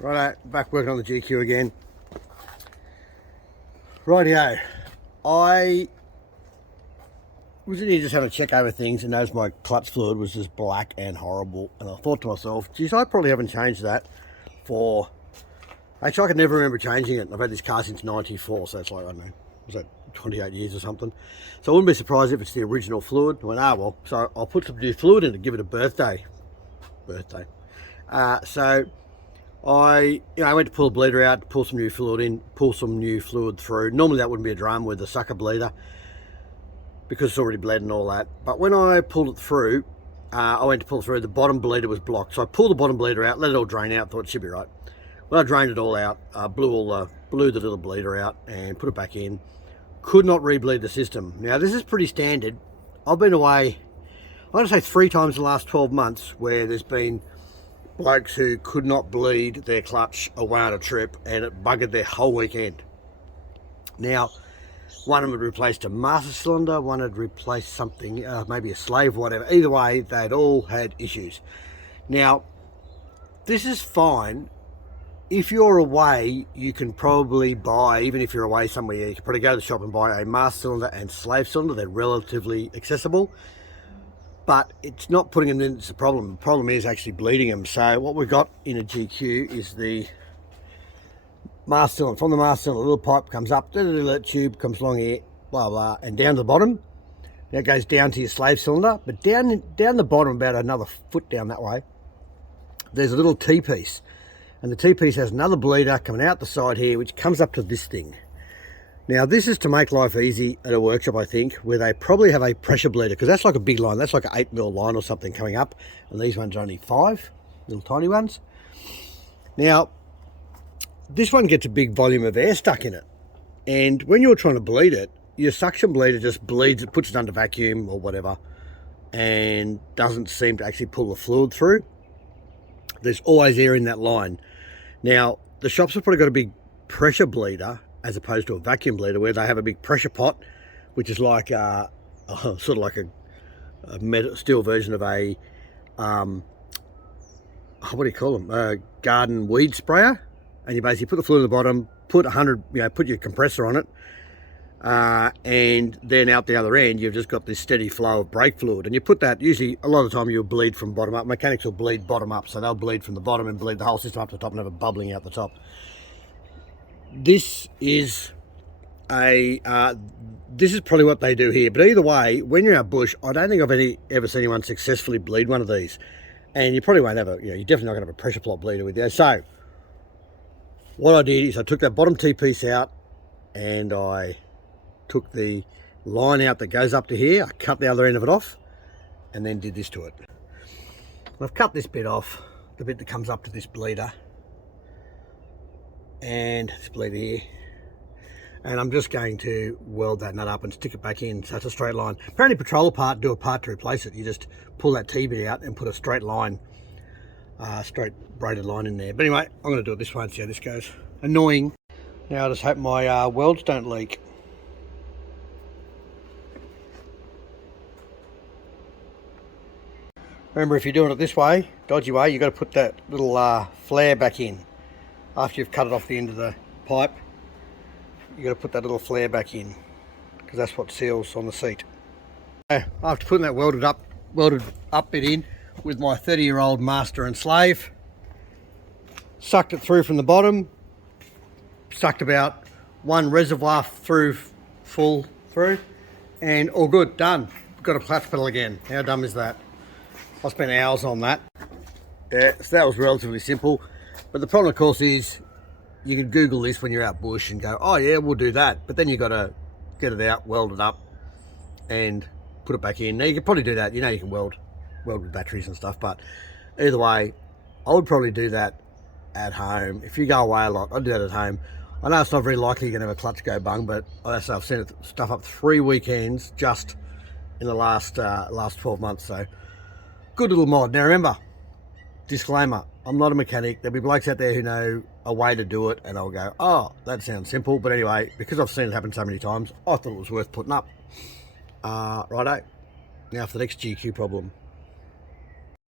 Righto, back working on the GQ again. Rightio, I was in here just having a check over things and noticed my clutch fluid was just black and horrible. And I thought to myself, geez, I probably haven't changed that for... Actually, I can never remember changing it. I've had this car since '94, so it's like, I don't know, was that 28 years or something? So I wouldn't be surprised if it's the original fluid. I went, well, so I'll put some new fluid in to give it a birthday. So I went to pull the bleeder out, pull some new fluid in, pull some new fluid through. Normally that wouldn't be a drum with a sucker bleeder because it's already bled and all that. But when I pulled it through, I went to pull through, the bottom bleeder was blocked. So I pulled the bottom bleeder out, let it all drain out, thought it should be right. When I drained it all out, blew the little bleeder out and put it back in. Could not rebleed the system. Now this is pretty standard. I've been away, I'm going to say 3 times in the last 12 months where there's been blokes who could not bleed their clutch away on a trip and it buggered their whole weekend. Now, one of them had replaced a master cylinder, one had replaced something, maybe a slave, whatever. Either way, they'd all had issues. Now, this is fine. If you're away, you can probably buy, even if you're away somewhere, you can probably go to the shop and buy a master cylinder and slave cylinder. They're relatively accessible. But it's not putting them in, it's the problem. The problem is actually bleeding them. So what we've got in a GQ is the master cylinder. From the master cylinder, a little pipe comes up, that tube comes along here, blah, blah, and down to the bottom. Now it goes down to your slave cylinder, but down the bottom, about another foot down that way, there's a little T-piece. And the T-piece has another bleeder coming out the side here, which comes up to this thing. Now this is to make life easy at a workshop, I think, where they probably have a pressure bleeder, because that's like a big line. That's like an 8mm line or something coming up, and these ones are only 5, little tiny ones. Now, this one gets a big volume of air stuck in it, and when you're trying to bleed it, your suction bleeder just bleeds it, puts it under vacuum or whatever, and doesn't seem to actually pull the fluid through. There's always air in that line. Now, the shops have probably got a big pressure bleeder as opposed to a vacuum bleeder, where they have a big pressure pot, which is like sort of like a metal, steel version of a what do you call them? A garden weed sprayer. And you basically put the fluid at the bottom, put 100, put your compressor on it, and then out the other end you've just got this steady flow of brake fluid. And you put that, usually a lot of the time you'll bleed from bottom up. Mechanics will bleed bottom up, so they'll bleed from the bottom and bleed the whole system up to the top and have it bubbling out the top. This is this is probably what they do here. But either way, when you're out bush, I don't think I've ever seen anyone successfully bleed one of these. And you probably won't have you're definitely not going to have a pressure plot bleeder with you. So what I did is I took that bottom T-piece out and I took the line out that goes up to here. I cut the other end of it off and then did this to it. I've cut this bit off, the bit that comes up to this bleeder, and this bleeder here, and I'm just going to weld that nut up and stick it back in so it's a straight line. Apparently Patrol do a part to replace it. You just pull that T-bit out and put a straight line, straight braided line in there. But anyway, I'm going to do it this way and see how this goes. Annoying. Now I just hope my welds don't leak. Remember, if you're doing it this way, dodgy way, you've got to put that little flare back in. After you've cut it off the end of the pipe, you've got to put that little flare back in, because that's what seals on the seat. After putting that welded up bit in with my 30-year-old master and slave, sucked it through from the bottom, sucked about 1 reservoir full through, and all good, done. Got a clutch pedal again. How dumb is that? I spent hours on that. Yeah, so that was relatively simple. But the problem, of course, is you can Google this when you're out bush and go, oh yeah, we'll do that. But then you've got to get it out, weld it up, and put it back in. Now you can probably do that. You can weld with batteries and stuff. But either way, I would probably do that at home. If you go away a lot, I'd do that at home. I know it's not very likely you're going to have a clutch go bung, but I've sent stuff up 3 weekends just in the last 12 months. So good little mod. Now remember, disclaimer, I'm not a mechanic. There'll be blokes out there who know a way to do it and I'll go, oh, that sounds simple. But anyway, because I've seen it happen so many times, I thought it was worth putting up. Righto, now for the next GQ problem.